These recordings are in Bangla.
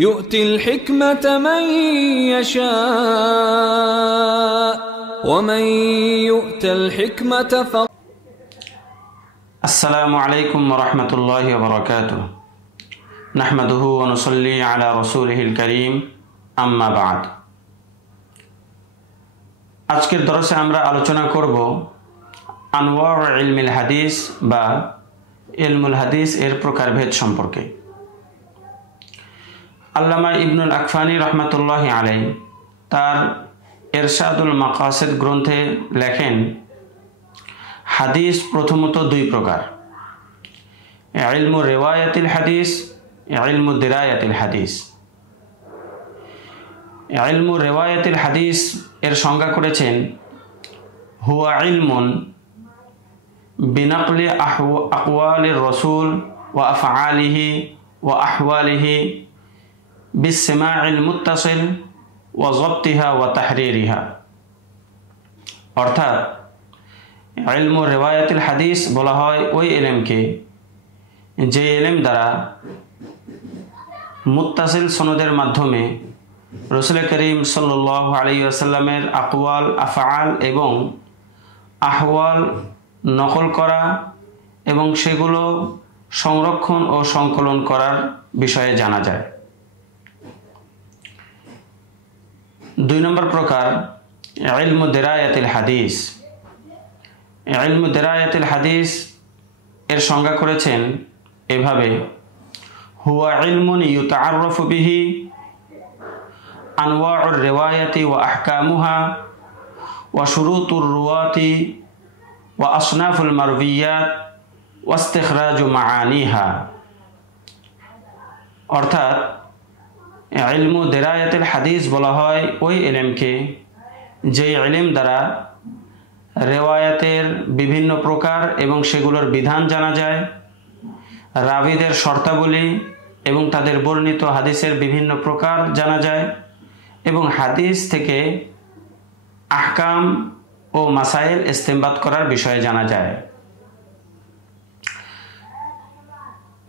يؤتي الحكمة من يشاء ومن يؤت الحكمة السلام عليكم ورحمة الله وبركاته نحمده ونصلي على رسوله الكريم أما بعد আজকের দরসে আমরা আলোচনা করব আনওয়ার ইলমুল হাদিস বা ইলমুল হাদিস এর প্রকারভেদ সম্পর্কে। আল্লামা ইবনুল আকফানি রহমাতুল্লাহি আলাইহি তার ইরশাদুল মাকাসিদ গ্রন্থে লেখেন, হাদিস প্রথমত দুই প্রকার, ইলমু রিওয়ায়াতিল হাদিস, ইলমু দিরায়াতিল হাদিস। ইলমু রিওয়ায়াতিল হাদিস এর সংজ্ঞা করেছেন, হুয়া ইলমুন বিনাকলি আকওয়ালির রাসূল ওয়া আফআলিহি ওয়া আহওয়ালিহি বিসমাইল মুত্তাসিল ওয়া যাবতিহা ওয়া তাহরিরিহা। অর্থাৎ ইলমু রিওয়ায়াতিল হাদিস বলা হয় ওই ইলমকে যে ইলম দ্বারা মুত্তাসিল সনদের মাধ্যমে রাসূল করিম সাল্লাল্লাহু আলাইহি ওয়াসাল্লামের আকওয়াল, আফআল এবং আহওয়াল নকল করা এবং সেগুলো সংরক্ষণ ও সংকলন করার বিষয়ে জানা যায়। দুই নম্বর প্রকার ইলমু দিরায়াতিল হাদিস। ইলমু দিরায়াতিল হাদিস এর সংজ্ঞা করেছেন এভাবে, হুয়া ইলমুন ইউতাআররাফু বিহি আনওয়াউর রিওয়ায়াতি ওয়া আহকামুহা ওয়া শুরুতুর রুওয়াতি ওয়া আসনাফুল মারউইয়াত ওয়া ইস্তিখরাজু মাআনিহা। অর্থাৎ ইলমু দিরায়াতিল হাদিস বলা হয় ওই ইলমকে যে ইলম দ্বারা রিওয়ায়াতের বিভিন্ন প্রকার এবং সেগুলোর বিধান জানা যায়, রাবীদের শর্তাবলী এবং তাদের বর্ণিত হাদিসের বিভিন্ন প্রকার জানা যায় এবং হাদিস থেকে আহকাম ও মাসাইল ইস্তেমবাত করার বিষয়ে জানা যায়।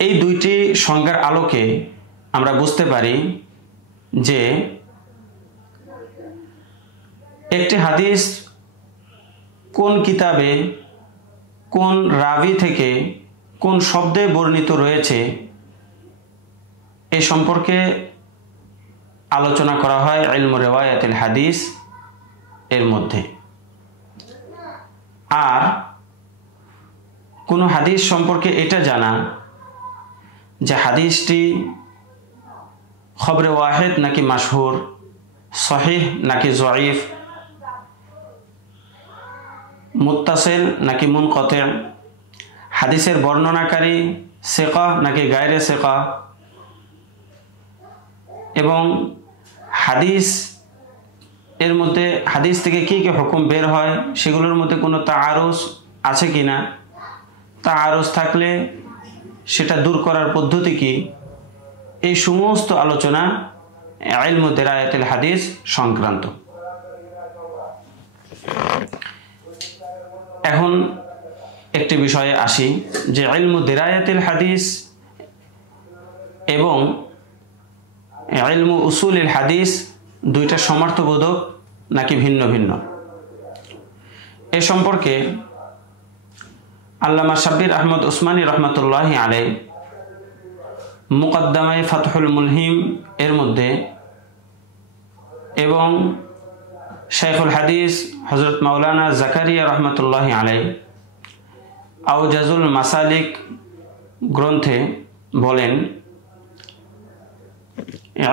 এই দুইটি সংজ্ঞার আলোকে আমরা বুঝতে পারি যে একটি হাদিস কোন কিতাবে কোন রাবী থেকে কোন শব্দে বর্ণিত রয়েছে এ সম্পর্কে আলোচনা করা হয় ইলমু রিওয়ায়াতিল হাদিস এর মধ্যে। আর কোনো হাদিস সম্পর্কে এটা জানা যে হাদিসটি খবরে ওয়াহিদ নাকি মাশহুর, সহিহ নাকি জয়ীফ, মুত্তাসিল নাকি মুনকাতি, হাদিসের বর্ণনাকারী সিকা নাকি গায়রে সিকা, এবং হাদিস এর মধ্যে হাদিস থেকে কী কী হুকুম বের হয় সেগুলোর মধ্যে কোনো তাআরুজ আছে কি না, তাআরুজ থাকলে সেটা দূর করার পদ্ধতি কি, এই সমস্ত আলোচনা ইলমু দিরায়াতিল হাদিস সংক্রান্ত। এখন একটি বিষয়ে আসি যে ইলমু দিরায়াতিল হাদিস এবং ইলমু উসুলিল হাদিস দুইটা সমার্থবোধক নাকি ভিন্ন ভিন্ন। এ সম্পর্কে আল্লামা শাব্বির আহমদ উসমানী রহমাতুল্লাহি আলাইহি মুকদ্দমায়ে ফাতহুল মুলহিম এর মধ্যে এবং শাইখুল হাদিস হযরত মাওলানা জাকারিয়া রহমাতুল্লাহি আলাইহি আওজাজুল মাসালিক গ্রন্থে বলেন,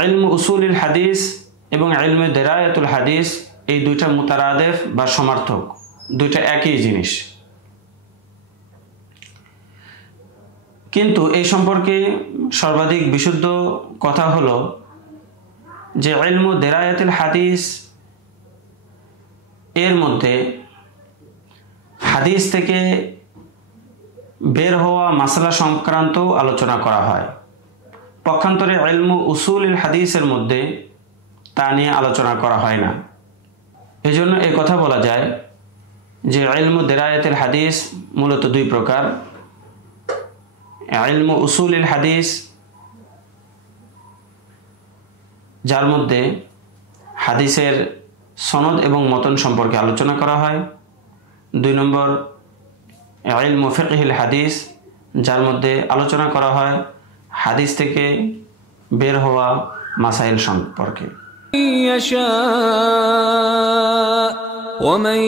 ইলমু উসুলিল হাদিস এবং ইলমু দিরায়াতুল হাদিস এই দুইটা মুতারাদেফ বা সমার্থক, দুইটা একই জিনিস। কিন্তু এই সম্পর্কে সর্বাধিক বিশুদ্ধ কথা হলো যে ইলমু দিরায়াতুল হাদিস এর মধ্যে হাদিস থেকে বের হওয়া মাসলা সংক্রান্ত আলোচনা করা হয়, পক্ষান্তরে ইলমু উসুলিল হাদিসের মধ্যে তা নিয়ে আলোচনা করা হয় না। এজন্য এই কথা বলা যায় যে ইলমু দিরায়াতুল হাদিস মূলত দুই প্রকার, ইলমু উসুলিল হাদিস যার মধ্যে হাদিসের সনদ এবং মতন সম্পর্কে আলোচনা করা হয়। 2 নম্বর ইলমু ফিকহিল হাদিস, যার মধ্যে আলোচনা করা হয় হাদিস থেকে বের হওয়া মাসাইল সম্পর্কে। ومن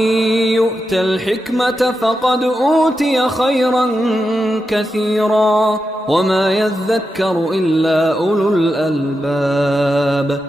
يؤت الحكمة فقد أوتي خيرا كثيرا وما يذكر إلا أولو الألباب